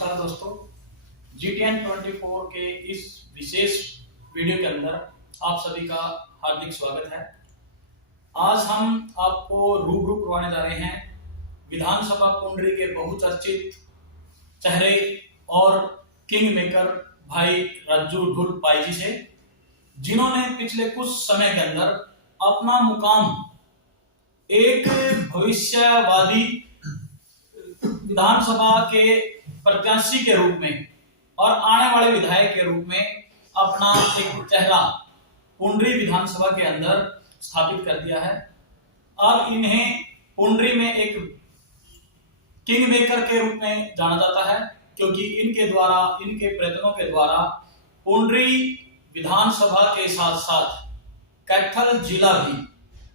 नमस्कार दोस्तों, GTN 24 के इस विशेष वीडियो के अंदर आप सभी का हार्दिक स्वागत है। आज हम आपको रूबरू करवाने जा रहे हैं विधानसभा कुंडली के बहुचर्चित चेहरे और किंग मेकर भाई राजू ढुल पाई जी से, जिन्होंने पिछले कुछ समय के अंदर अपना मुकाम एक भविष्यवादी विधानसभा के प्रत्याशी के रूप में और आने वाले विधायक के रूप में अपना एक चेहरा पुंडरी विधानसभा के अंदर स्थापित कर दिया है। अब इन्हें पुंडरी में एक किंग मेकर के रूप में जाना जाता है, क्योंकि इनके द्वारा, इनके प्रयत्नों के द्वारा पुंडरी विधानसभा के साथ साथ कैथल जिला भी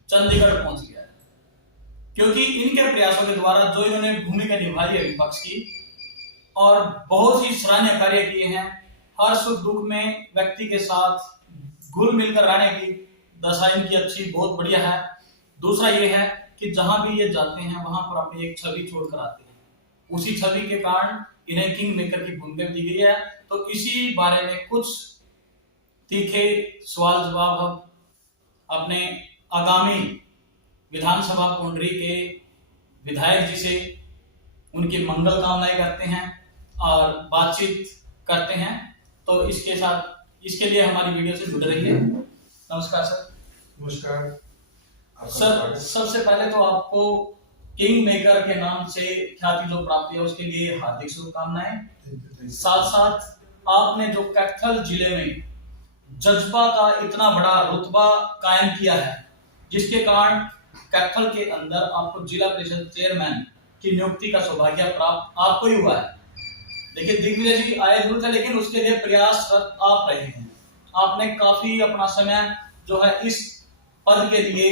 चंडीगढ़ पहुंच गया है। क्योंकि इनके प्रयासों के द्वारा जो इन्होंने भूमिका निभाई है विपक्ष की और बहुत ही सराहनीय कार्य किए हैं, हर सुख दुख में व्यक्ति के साथ घुल मिलकर रहने की दशा इनकी अच्छी बहुत बढ़िया है। दूसरा ये है कि जहां भी ये जाते हैं वहां पर अपनी एक छवि छोड़कर आते हैं। उसी छवि के कारण इन्हें किंग मेकर की भूमिका दी गई है। तो इसी बारे में कुछ तीखे सवाल जवाब हम अपने आगामी विधानसभा पुंडरी के विधायक जी से उनकी मंगल कामनाएं करते हैं और बातचीत करते हैं। तो इसके लिए हमारी वीडियो से जुड़ रही है। नमस्कार सर। नमस्कार सर, सबसे पहले तो आपको किंग मेकर के नाम से ख्याति जो प्राप्त है उसके लिए हार्दिक शुभकामनाएं। साथ साथ आपने जो कैथल जिले में जज्बा का इतना बड़ा रुतबा कायम किया है, जिसके कारण कैथल के अंदर आपको जिला परिषद चेयरमैन की नियुक्ति का सौभाग्य प्राप्त आपको ही हुआ है। देखिए, दिग्विजय जी आए जरूर थे, लेकिन उसके लिए प्रयासरत आप रहे हैं। आपने काफी अपना समय जो है इस पद के लिए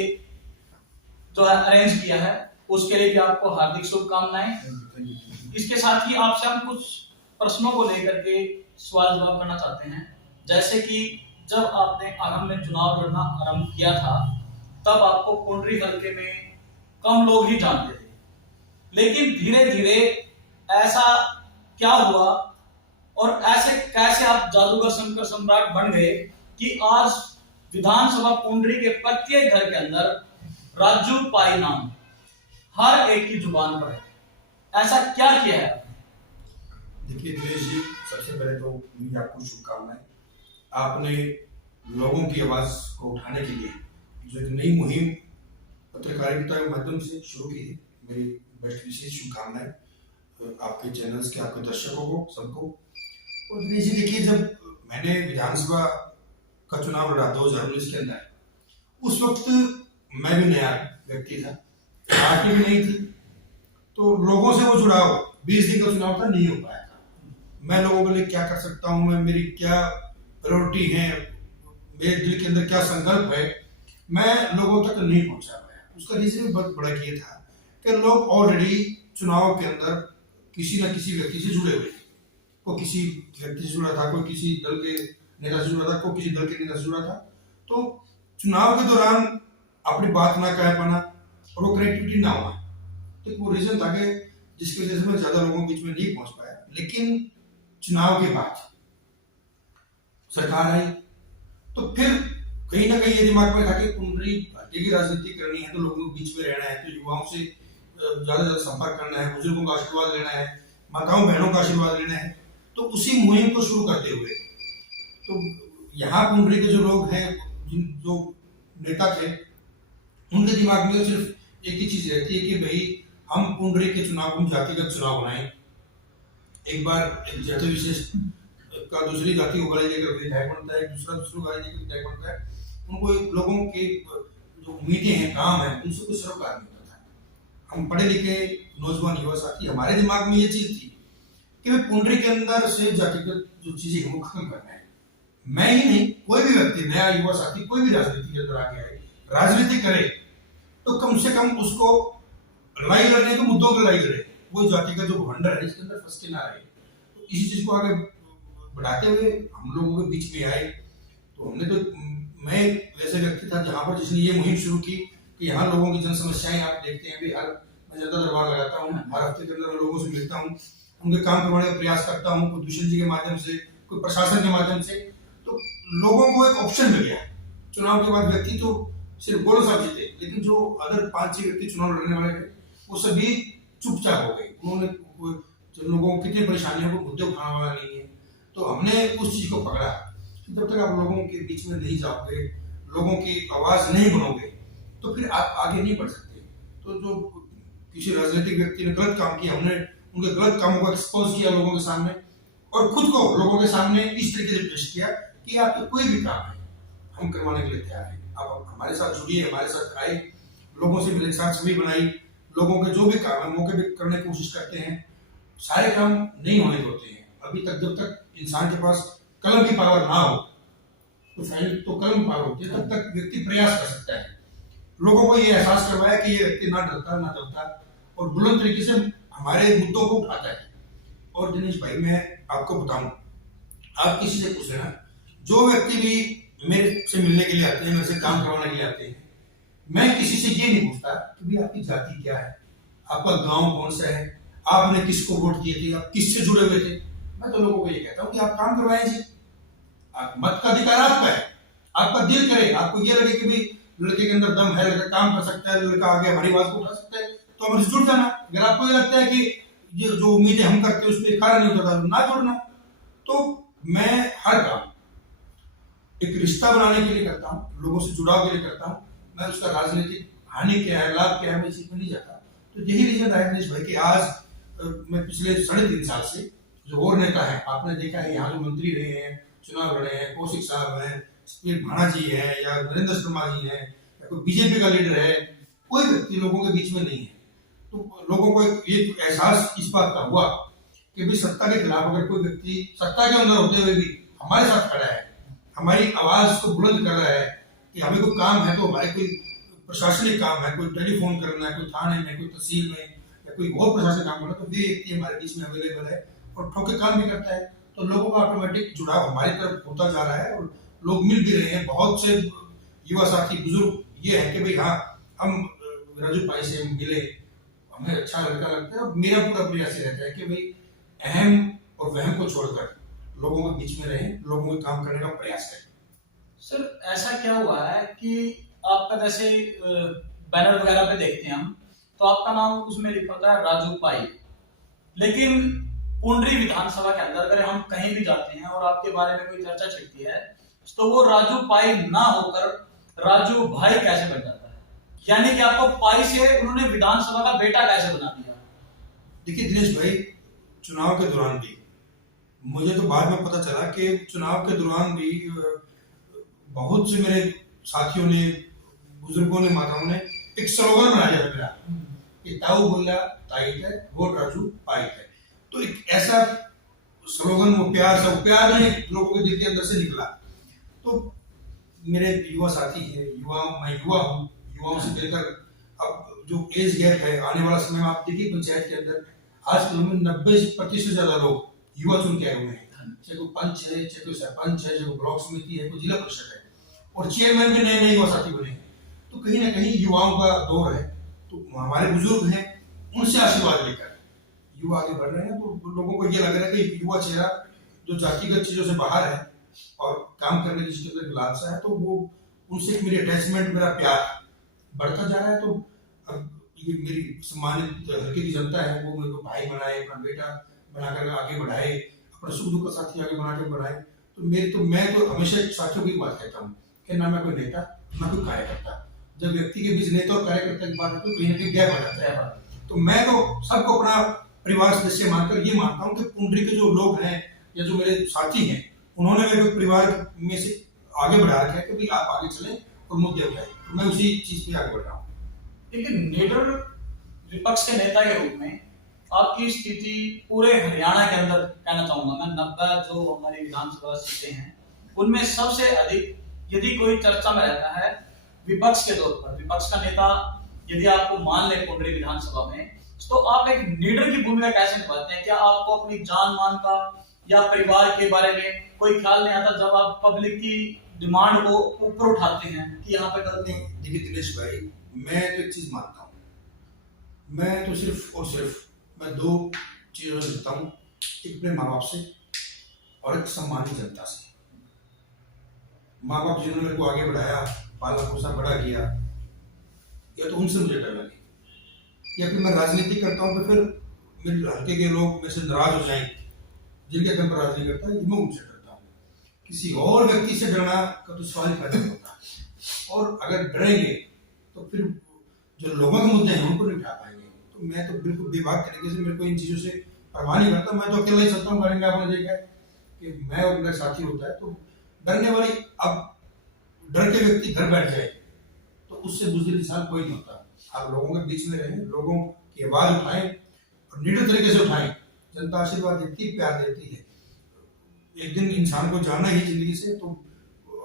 जो है अरेंज किया है, उसके लिए भी आपको हार्दिक शुभकामनाएं। इसके साथ ही आपसे हम कुछ प्रश्नों को लेकर के सवाल जवाब करना चाहते हैं। जैसे कि जब आपने आगम में चुनाव लड़ना आरंभ किया था, तब आपको पुंडरी हल्के में कम लोग ही जानते थे, लेकिन धीरे धीरे ऐसा क्या हुआ और ऐसे कैसे आप जादूगर शंकर सम्राट बन गए कि आज विधानसभा पुंडरी के प्रत्येक घर के अंदर राजू पाई नाम हर एक की जुबान पर है? ऐसा क्या किया है? देखिए दिनेश जी, सबसे पहले तो मेरी आपको शुभकामनाएं। आपने लोगों की आवाज को उठाने के लिए जो एक नई मुहिम पत्रकारिता के माध्यम से शुरू की है, मेरी बेस्ट विशेष शुभकामनाएं आपके चैनल्स के, आपके दर्शकों को, सबको। और दिनेश जी देखिए, जब मैंने विधानसभा का चुनाव लड़ा 2019 के अंदर, उस वक्त मैं भी नया व्यक्ति था, पार्टी भी नहीं थी, तो लोगों से वो जुड़ाव 20 दिन का चुनाव था, नहीं हो पाया था। मैं लोगों के लिए क्या कर सकता हूँ, मैं मेरी क्या प्रायोरिटी है, मेरे दिल के अंदर क्या संकल्प है, मैं लोगों तक नहीं पहुंचा पाया। उसका रीजन बहुत बड़ा ये था कि लोग ऑलरेडी चुनाव के अंदर किसी न किसी व्यक्ति से जुड़े हुए थे। कोई किसी व्यक्ति से जुड़ा था, कोई किसी दल के नेता से जुड़ा था, कोई किसी दल के नेता से जुड़ा था। तो चुनाव के दौरान अपनी बात ना कह पाना और वो कनेक्टिविटी ना होना, तो वो रीजन था कि जिसकी वजह से मैं ज्यादा लोगों के बीच में नहीं पहुंच पाया। लेकिन चुनाव के बाद सरकार आई, तो फिर कहीं ना कहीं ये दिमाग में था कि पुंडरी हल्के की राजनीति करनी है, तो लोगों के बीच में रहना है, तो युवाओं से ज्यादा ज्यादा संपर्क करना है, बुजुर्गों का आशीर्वाद लेना है, माताओं बहनों का आशीर्वाद लेना है। तो उसी मुहिम को शुरू करते हुए तो यहाँ पुंडरी के जो लोग हैं, जो नेता थे, उनके दिमाग में सिर्फ एक ही चीज रहती है कि भाई हम पुंडरी के चुनाव को जातिगत चुनाव बनाएं। एक बार एक जाति विशेष का दूसरी जाति को गाली देकर विधायक बनता है, दूसरा दूसरों गाली देकर विधायक बनता है। उनको लोगों के जो उम्मीदें हैं, काम है, उनसे कुछ सरोकार नहीं होता था। हम पढ़े लिखे नौजवान युवा साथी, हमारे दिमाग में ये चीज थी कि वे पुंडरी के अंदर से जातिगत जो चीजें हैं वो खत्म करना है। मैं ही नहीं, कोई भी व्यक्ति, नया युवा साथी, कोई भी राजनीति के अंदर आके आए, राजनीति करे, तो कम से कम उसको लड़ाई लड़ने के मुद्दों की लड़ाई लड़े, वो जाति का जो भंडार है इसके अंदर फंस के ना रहे। तो इसी चीज को आगे बढ़ाते हुए हम लोगों के बीच में आए। तो हमने तो, मैं वैसे व्यक्ति था जहां पर जिसने ये मुहिम शुरू की कि यहाँ लोगों की जन समस्याएं आप देखते हैं। मैं जनता दरबार लगाता हूँ, हर हफ्ते के अंदर मैं लोगों से मिलता हूँ, उनके काम करवाने का प्रयास करता हूँ, कोई दूषण जी के माध्यम से, कोई प्रशासन के माध्यम से, तो लोगों को एक ऑप्शन मिल गया। चुनाव के बाद व्यक्ति तो सिर्फ गोलू साहब जीते, लेकिन जो अदर 5-6 व्यक्ति चुनाव लड़ने वाले थे वो सभी चुपचाप हो गए। उन्होंने जो लोगों को कितनी परेशानियों को मुद्दे उठाने वाला नहीं है। तो हमने उस चीज को पकड़ा कि जब तक आप लोगों के बीच में नहीं जाओगे, लोगों की आवाज नहीं बनोगे, तो फिर आप आगे नहीं बढ़ सकते। तो जो किसी राजनीतिक व्यक्ति ने गलत काम किया, हमने उनके गलत कामों को एक्सपोज किया लोगों के सामने और खुद को लोगों के सामने इस तरीके से पेश किया कि आपका कोई भी काम है हम करवाने के लिए तैयार है, आप हमारे साथ जुड़िए, हमारे साथ आए, लोगों से मिलनसार छवि बनाई, लोगों के जो भी काम है मौके पे करने की कोशिश करते हैं। सारे काम नहीं होने होते हैं अभी तक, जब तक इंसान के पास कलम की पावर ना हो, तो फाइल तो कलम पावर होती है, तब तक व्यक्ति प्रयास कर सकता है। लोगों को ये एहसास करवाया कि ये व्यक्ति ना डरता ना दबता और बुलंद तरीके से हमारे मुद्दों को उठाता है। और दिनेश भाई, मैं आपको बताऊं, आप किसी से पूछ लेना, जो व्यक्ति भी मेरे से मिलने के लिए आते हैं, मेरे से काम करवाने के लिए आते हैं, मैं किसी से ये नहीं पूछता कि भाई आपकी जाति क्या है, आपका गांव कौन सा है, आपने किसको वोट दिए थे, आप किससे जुड़े हुए थे। मैं तो लोगों को ये कहता हूँ कि आप काम करवाएं जी, आप मत का अधिकार आपका है, आपका दिल करे, आपको ये लगे कि भाई लड़के के अंदर दम है, लड़का काम कर सकता है, लड़का आगे हमारी आवाज को उठा सकता है, तो हमसे जुड़ जाना। अगर आपको ये लगता है कि ये जो उम्मीदें हम करते हैं उस पर खरा नहीं उतरता, ना जुड़ना। तो मैं हर काम एक रिश्ता बनाने के लिए करता हूँ, लोगों से जुड़ाव के लिए करता हूँ। मैं उसका राजनीतिक हानि क्या है, लाभ क्या है, मैं इसी में नहीं जाता। तो यही रीजन है दिनेश भाई कि आज मैं पिछले 3.5 साल से जो और नेता है, आपने देखा है यहाँ जो मंत्री रहे हैं, चुनाव लड़े हैं, कौशिक साहब हैं, सुनील भाणा जी हैं, या नरेंद्र शर्मा जी हैं, या कोई बीजेपी का लीडर है, कोई व्यक्ति लोगों के बीच में नहीं है। तो लोगों को एक एहसास इस बात का हुआ कि भी सत्ता के खिलाफ अगर कोई व्यक्ति सत्ता के अंदर होते हुए भी हमारे साथ खड़ा है, हमारी आवाज को बुलंद कर रहा है कि हमें कोई काम है, तो हमारे कोई प्रशासनिक काम है, कोई टेलीफोन करना है, कोई थाने में, कोई तहसील में, या कोई और प्रशासनिक काम करना, तो वे व्यक्ति हमारे बीच में अवेलेबल है और ठोके काम भी करता है। तो लोगों का ऑटोमेटिक जुड़ाव हमारी तरफ होता जा रहा है और लोग मिल भी रहे हैं। बहुत से युवा साथी बुजुर्ग ये है कि भाई हाँ, हम राजू भाई से मिले, हमें अच्छा लगता है। और मेरा पूरा प्रयास ये रहता है कि भाई अहम और वहम को छोड़कर लोगों के बीच में रहें, लोगों के काम करने का प्रयास करें। सर, ऐसा क्या हुआ है कि आपका जैसे बैनर वगैरह पे देखते हैं हम, तो आपका नाम उसमें लिखा होता है राजू पाई, लेकिन पुंडरी विधानसभा के अंदर अगर हम कहीं भी जाते हैं और आपके बारे में कोई चर्चा छिड़ती है, तो वो राजू पाई ना होकर राजू भाई कैसे बन जाता है? यानी कि आपको पाई से उन्होंने विधानसभा का बेटा कैसे बना दिया? देखिए दिनेश भाई, चुनाव के दौरान भी मुझे तो बाद में पता चला कि चुनाव के दौरान भी बहुत से मेरे साथियों ने, बुजुर्गों ने, माताओं ने एक स्लोगन बनाया था मेरा कि ताऊ बोला ताईत है, वोट राजू पाई है। तो एक ऐसा स्लोगन, वो प्यार ने लोगों के दिल के अंदर से निकला। तो मेरे युवा साथी हैं, मैं युवा हूँ, युवाओं से मिलकर अब जो एज गैप है, आने वाला समय में आप देखिए पंचायत के अंदर आज के में 90% से ज्यादा लोग युवा चुन के आए हुए हैं। चाहे कोई पंच है, चाहे कोई सरपंच है, चाहे कोई ब्लॉक समिति है, कोई जिला परिषद है, और चेयरमैन भी नए नए युवा साथी बने हैं। तो कहीं ना कहीं युवाओं का दौर है। तो हमारे बुजुर्ग हैं, उनसे आशीर्वाद लेकर युवा आगे बढ़ रहे हैं। तो लोगों को ये लग रहा है कि युवा चेहरा जो जातिगत चीजों से बाहर है और काम करने की जिसके अंदर लालसा है, तो वो उनसे मेरी अटैचमेंट, मेरा प्यार बढ़ता जा रहा है। तो अब ये मेरी सम्मानित हल्के की जनता है, वो मेरे को भाई बनाए, अपना बेटा बनाकर आगे बढ़ाए, अपना सुख दुख का साथी आगे बनाकर बढ़ाए। तो मैं तो हमेशा साथियों की बात कहता हूँ कि ना मैं कोई नेता, ना कोई कार्यकर्ता। जब व्यक्ति के बीच नेता और कार्यकर्ता की बात है तो कहीं ना कहीं गैप आ जाता है। तो मैं तो सबको अपना परिवार सदस्य मानकर ये मानता हूँ कि पुंडरी के जो लोग हैं या जो मेरे साथी हैं, उन्होंने मेरे परिवार में से आगे बढ़ा रखा है कि भाई आप आगे चलें और मुद्दे उठाएं। तो मैं उसी चीज पे आगे बढ़ रहा हूँ। लेकिन निडर विपक्ष के नेता के रूप में आपकी स्थिति पूरे हरियाणा के अंदर, कहना चाहूंगा मैं, 90 जो हमारी विधानसभा सीटें हैं उनमें सबसे अधिक यदि कोई चर्चा में रहता है विपक्ष के तौर पर, विपक्ष का नेता यदि आपको मान ले पुंडरी विधानसभा में, तो आप एक लीडर की भूमिका कैसे निभाते हैं? क्या आपको अपनी जान मान का या परिवार के बारे में कोई ख्याल नहीं आता जब आप पब्लिक की डिमांड को ऊपर उठाते हैं कि यहाँ पे गलती? देखिए दिनेश भाई, मैं तो एक चीज मानता हूँ, मैं तो सिर्फ और सिर्फ मैं 2 चीज़ों में मिलता हूँ, एक अपने माँ बाप से और एक सम्मानित जनता से। माँ बाप जिन्होंने मेरे को आगे बढ़ाया, पाला पोसा बड़ा किया, या तो उनसे मुझे डर लगे, या फिर मैं राजनीति करता हूँ तो फिर मेरे हल्के के लोग मेरे से नाराज हो जाएं, जिनके दम पर राजनीति करता है, मैं उनसे डरता हूँ। किसी और व्यक्ति से डरना का तो सवाल पैदा नहीं होता, और अगर डरेंगे तो फिर जो लोगों के मुद्दे हैं उनको नहीं उठा पाएंगे। तो मैं तो बिल्कुल बेबाक तरीके से, मेरे को इन चीज़ों से परवाह नहीं करता। मैं तो अकेला ही चलता हूँ गाड़ी में। आपने देखा है कि मैं और मेरा साथी होता है, तो डरने वाली, अब डर के व्यक्ति घर बैठ जाए तो उससे दूसरे इंसान कोई नहीं होता। आप लोगों के बीच में रहें, लोगों की आवाज़ उठाएं और निडर तरीके से उठाएं। जनता आशीर्वाद देती, प्यार देती है। एक दिन इंसान को जाना ही जिंदगी से, तो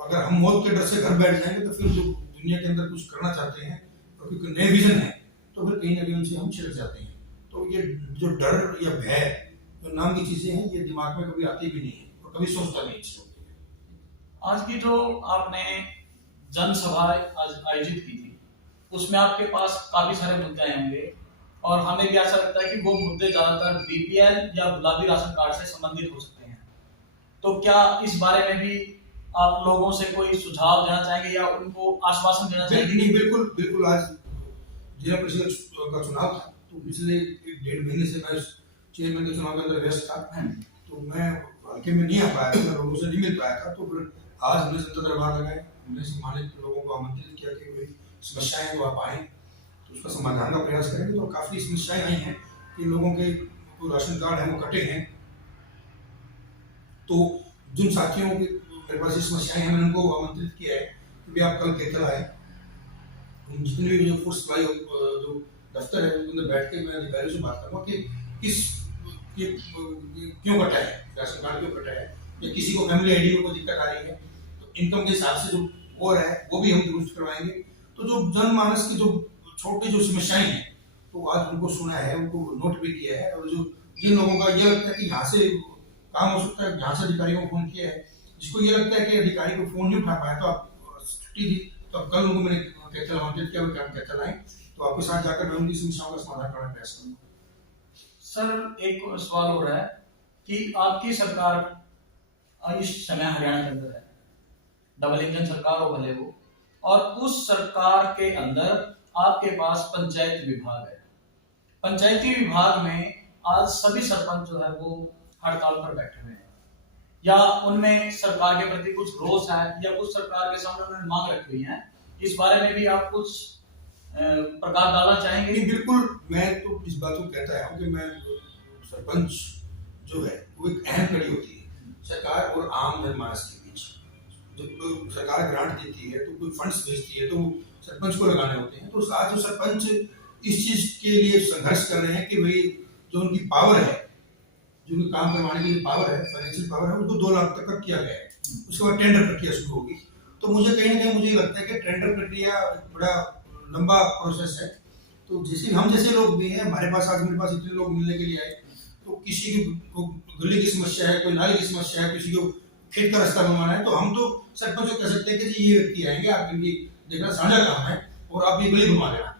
अगर हम मौत के डर से घर बैठ जाएंगे तो फिर जो दुनिया के अंदर कुछ करना चाहते हैं और कोई नए विजन है, तो फिर कहीं ना कहीं उनसे हम छिड़क जाते हैं। तो ये जो डर या भय, जो नाम की चीजें हैं, ये दिमाग में कभी आती भी नहीं है और कभी सोचता नहीं चीजों के लिए। आज की जो आपने जनसभा आज आयोजित की थी, उसमें आपके पास काफी सारे मुद्दे आए होंगे, और हमें भी ऐसा लगता है कि वो मुद्दे ज्यादातर बीपीएल या गुलाबी राशन कार्ड से संबंधित हो सकते हैं। तो क्या इस बारे में भी आप लोगों से कोई सुझाव देना चाहेंगे या उनको आश्वासन देना चाहेंगे? नहीं, बिल्कुल बिल्कुल। आज जिला परिषद का चुनाव था, तो पिछले 1.5 महीने से मैं चेयरमैन के चुनाव के अंदर व्यस्त था, तो मैं हल्के में नहीं आ पाया था, मैं लोगों से नहीं मिल पाया था। तो फिर आज हमने जनता दरबार लगाए, हमने सम्मानित लोगों को आमंत्रित किया कि कोई समस्याएं तो आप आए, तो उसका समाधान का प्रयास करेंगे। तो काफ़ी समस्याएं आई हैं कि लोगों के कोई राशन कार्ड है वो कटे हैं, तो जिन साथियों के मेरे पास ये समस्याएं हैं, मैंने उनको आमंत्रित किया है कि भी आप कल केकल आए। जितने भी जो फूड सप्लाई जो दफ्तर है उनके अंदर बैठ के मैं अधिकारियों से बात करूँगा कि क्यों कटा है, राशन कार्ड क्यों कटा है, या किसी को फैमिली आईडी में कोई दिक्कत आ रही है, तो इनकम के हिसाब से जो और है वो भी हम दुरुस्त करवाएंगे। तो जो जनमानस की जो छोटी जो समस्याएं हैं, तो आज उनको सुना है, उनको नोट भी किया है। और जो जिन लोगों का ये लगता है कि यहाँ से काम हो सकता है, यहाँ से अधिकारियों को फोन किया है, जिसको ये लगता है कि अधिकारी को फोन नहीं उठा पाया तो आप छुट्टी दी, तो अब कल उनको मैंने कैथल आमंत्रित किया, काम कैथल आए, तो आपके साथ जाकर मैं उनकी समस्याओं का समाधान करने का प्रयास करूंगा। सर, एक सवाल हो रहा है कि आपकी सरकार इस समय हरियाणा के अंदर है, डबल इंजन सरकार हो भले वो, और उस सरकार के अंदर आपके पास पंचायत विभाग है। पंचायती विभाग में आज सभी सरपंच जो है वो हड़ताल पर बैठे हुए हैं, या उनमें सरकार के प्रति कुछ रोष है, या कुछ सरकार के सामने उन्होंने मांग रखी हुई है। इस बारे में भी आप कुछ प्रकाश डालना चाहेंगे? बिल्कुल, मैं तो इस बात को कहता हूँ कि मैं सरपंच जो है वो एक अहम कड़ी होती है सरकार और आम जनमानस के बीच। जब सरकार ग्रांट देती है, तो कोई फंड्स भेजती है, तो सरपंच को लगाने होते हैं। तो आज जो सरपंच इस चीज के लिए संघर्ष कर रहे हैं कि भाई जो उनकी पावर है, जो उनके काम करवाने की पावर है, फाइनेंशियल पावर है, उसको 2 लाख तक का किया गया है। उसके बाद टेंडर प्रक्रिया शुरू होगी। तो मुझे कहीं ना कहीं मुझे लगता है कि टेंडर प्रक्रिया बड़ा लंबा प्रोसेस है। तो जैसे हम जैसे लोग भी हैं, हमारे पास आज मेरे पास इतने लोग मिलने के लिए आए, तो किसी की गली की समस्या है, कोई नाली की समस्या है, किसी को खेत का रास्ता बनवाना है, तो हम तो सरपंच को कह सकते हैं कि जी ये व्यक्ति आएंगे, आप इनकी देखना साझा काम है और आप ये गली घुमा देना।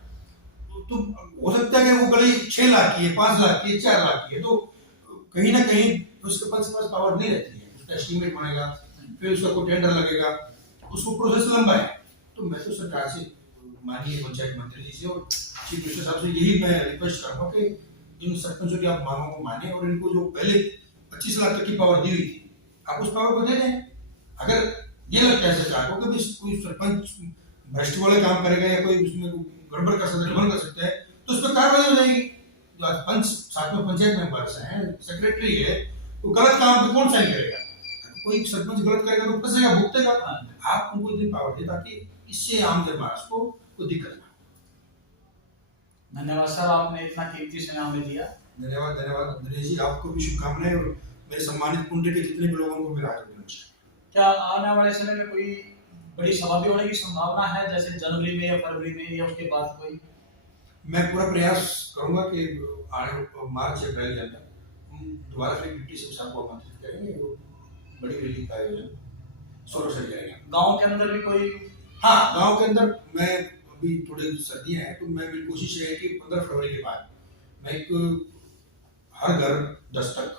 तो हो सकता है कि वो गली 6 लाख की है, 5 लाख की है, 4 लाख की है, तो कहीं ना कहीं उसके पास पावर नहीं रहती है। उसका एस्टीमेट बनेगा, फिर उसका कोई टेंडर लगेगा, उसको प्रोसेस लंबा है। तो मैं तो सरकार से, माननीय पंचायत मंत्री जी से और चीफ मिनिस्टर साहब से यही मैं रिक्वेस्ट करूंगा कि इन सरपंचों की आप मांगों को माने, और इनको जो पहले 25 लाख तक की पावर दी हुई थी, आप उस पावर को दे दें। अगर ये लगता है सरकार को कि कोई सरपंच भ्रष्ट वाले काम करेगा या कोई उसमें गड़बड़ कर सकता है, गड़बड़ कर सकता है, तो उस पर कार्रवाई हो जाएगी। जो आज पंच साथ में पंचायत मेंबर्स हैं, सेक्रेटरी है, तो गलत काम पे कौन साइन करेगा? कोई सरपंच गलत करेगा तो फंसेगा, भुगतेगा। आप उनको इतनी पावर दे ताकि इससे आम जनमानस को कोई दिक्कत ना। धन्यवाद सर, आपने इतना कीमती समय हमें दिया। धन्यवाद धन्यवाद दिनेश जी, आपको भी शुभकामनाएं और मेरे सम्मानित कुंडे के जितने भी लोगों को मेरा हार्दिक नमस्कार। क्या आने वाले समय में कोई बड़ी सभा भी होने की संभावना है, जैसे जनवरी में या फरवरी में या उसके बाद कोई? मैं पूरा प्रयास करूंगा कि मार्च अप्रैल के अंदर हम दोबारा फिर डिप्टी साहब को आमंत्रित करेंगे, वो बड़ी रैली का आयोजन सोलर से करेंगे। गांव के अंदर भी कोई? हाँ, गांव के अंदर मैं अभी थोड़ी सर्दियां हैं, तो मैं मेरी कोशिश है कि 15 फरवरी के बाद मैं एक हर घर दस्तक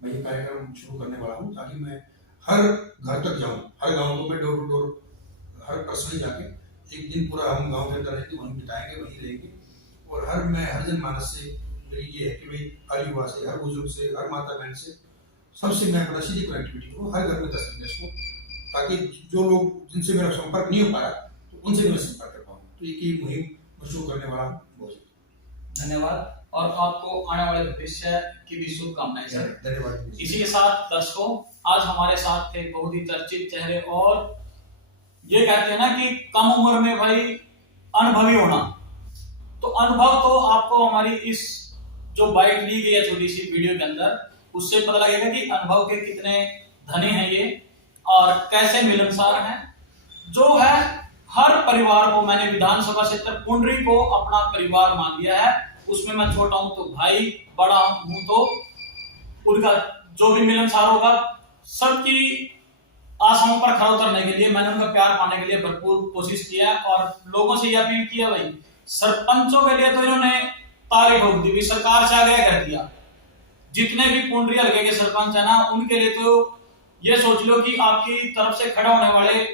मैं ये कार्यक्रम शुरू करने वाला हूँ, ताकि मैं हर घर तक जाऊँ, हर गांव को मैं डोर टू डोर हर पर्सनली जाके एक दिन पूरा हम गांव के अंदर रहेंगे, वहीं बिताएंगे, वहीं रहेंगे। और हर जनमानस से मेरी ये है कि भाई हर युवा से, हर बुजुर्ग से, हर माता बहन से, सबसे मैं अपना सीधी कनेक्टिविटी को हर घर में दस्तक दे सकूँ, ताकि जो लोग जिनसे मेरा संपर्क नहीं हो पाया तो उनसे मैं संपर्क कर पाऊँ। तो एक मुहिम मैं शुरू करने वाला हूँ। बहुत धन्यवाद और आपको आने वाले भविष्य की भी शुभकामनाएं सर। धन्यवाद। इसी के साथ दर्शकों, आज हमारे साथ थे बहुत ही चर्चित चेहरे, और ये कहते हैं ना कि कम उम्र में भाई अनुभवी होना, तो अनुभव तो आपको हमारी इस जो बाइट ली गई है छोटी सी वीडियो के अंदर, उससे पता लगेगा कि अनुभव के कितने धनी हैं ये और कैसे मिलनसार हैं। जो है हर परिवार को, मैंने विधानसभा क्षेत्र पुंडरी को अपना परिवार मान लिया है। उसमें मैं छोटा हूं तो भाई, बड़ा हूं तो उनका जो भी मिलनसार होगा, सबकी आशाओं पर खरा उतरने के लिए मैंने उनका प्यार पाने के लिए भरपूर कोशिश किया और लोगों से यह अपील किया भाई, सरपंचों के लिए तो इन्होंने ताली ठोक दी, भी सरकार से आगे कर दिया। जितने भी पुंडरी हल्के के सरपंच है ना, उनके लिए तो ये सोच लो कि आपकी तरफ से खड़ा होने वाले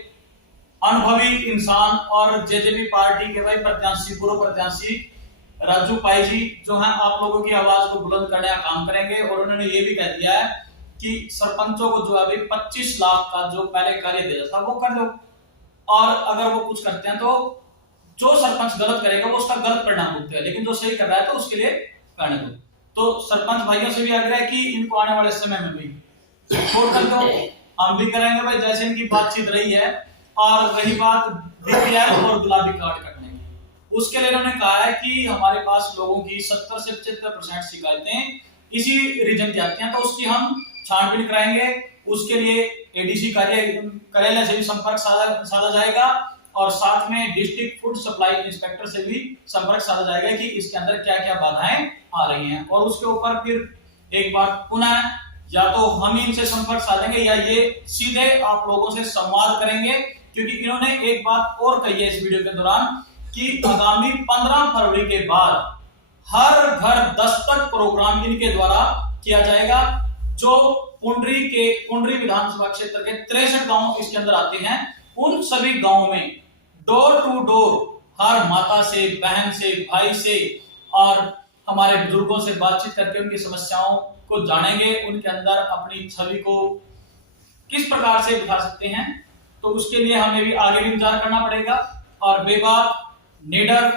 अनुभवी इंसान और जेजेपी पार्टी के भाई प्रत्याशी, पूर्व प्रत्याशी राजू पाई जी जो हैं, आप लोगों की आवाज को बुलंद करने का काम करेंगे। और उन्होंने ये भी कह दिया है कि सरपंचों को जो अभी 25 लाख का जो पहले कार्य दिया था वो कर दो, और अगर वो कुछ करते हैं तो जो सरपंच गलत करेगा वो उसका गलत परिणाम भुगतेगा, लेकिन जो सही कर रहा है तो उसके लिए करने दो। तो सरपंच भाइयों से भी आग्रह है कि इनको आने वाले समय में भी वोट कर दो, हम भी करेंगे भाई जैसे इनकी बातचीत रही है। और रही बात बीपीएल और गुलाबी कार्ड कटने की, उसके लिए इन्होंने कहा है कि हमारे पास लोगों की 70 से 75% शिकायतें इसी रीजन की आती हैं, तो उसकी हम छानबीन कराएंगे। उसके लिए एडीसी कार्यालय से भी संपर्क साधा जाएगा और साथ में डिस्ट्रिक्ट फूड सप्लाई इंस्पेक्टर से भी संपर्क साधा जाएगा कि इसके अंदर क्या क्या बाधाएं आ रही हैं। और उसके ऊपर फिर एक बार पुनः या तो हम ही इनसे संपर्क साधेंगे या ये सीधे आप लोगों से संवाद करेंगे, क्योंकि इन्होंने एक बात और कही है इस वीडियो के दौरान कि आगामी 15 फरवरी के बाद हर घर दस्तक प्रोग्राम इनके द्वारा किया जाएगा। जो पुंडरी विधानसभा क्षेत्र के 63 गांव इसके अंदर आते हैं, उन सभी गांवों में डोर टू डोर हर माता से, बहन से, भाई से और हमारे बुजुर्गों से बातचीत करके उनकी समस्याओं को जानेंगे, उनके अंदर अपनी छवि को किस प्रकार से दिखा सकते हैं। तो उसके लिए हमें भी आगे भी विचार करना पड़ेगा। और बेबाक, निडर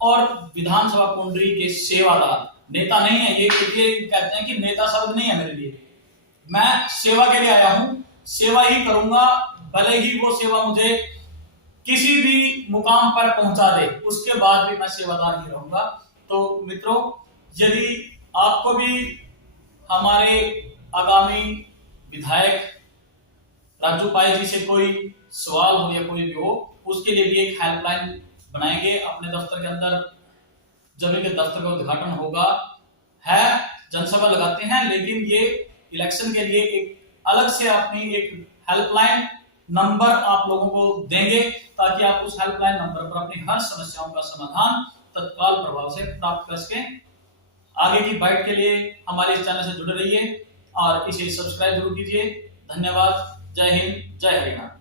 और विधानसभा पुंडरी के सेवादार नेता नहीं है ये कहते हैं कि नेता शब्द नहीं है मेरे लिए, मैं सेवा के लिए आया हूं, सेवा ही करूंगा, भले ही वो सेवा मुझे किसी भी मुकाम पर पहुंचा दे, उसके बाद भी मैं सेवादार ही रहूंगा। तो मित्रों, यदि आपको भी हमारे आगामी विधायक राजू पाई जी से कोई सवाल हो या कोई भी हो, उसके लिए भी एक हेल्पलाइन बनाएंगे अपने दफ्तर के अंदर। जब इनके दफ्तर का उद्घाटन होगा, है जनसभा लगाते हैं, लेकिन ये इलेक्शन के लिए एक अलग से अपनी एक हेल्पलाइन नंबर आप लोगों को देंगे, ताकि आप उस हेल्पलाइन नंबर पर अपनी हर समस्याओं का समाधान तत्काल प्रभाव से प्राप्त कर सकें। आगे की बाइट के लिए हमारे इस चैनल से जुड़े रहिए और इसे सब्सक्राइब जरूर कीजिए। धन्यवाद। जय हिंद, जय हरियाणा।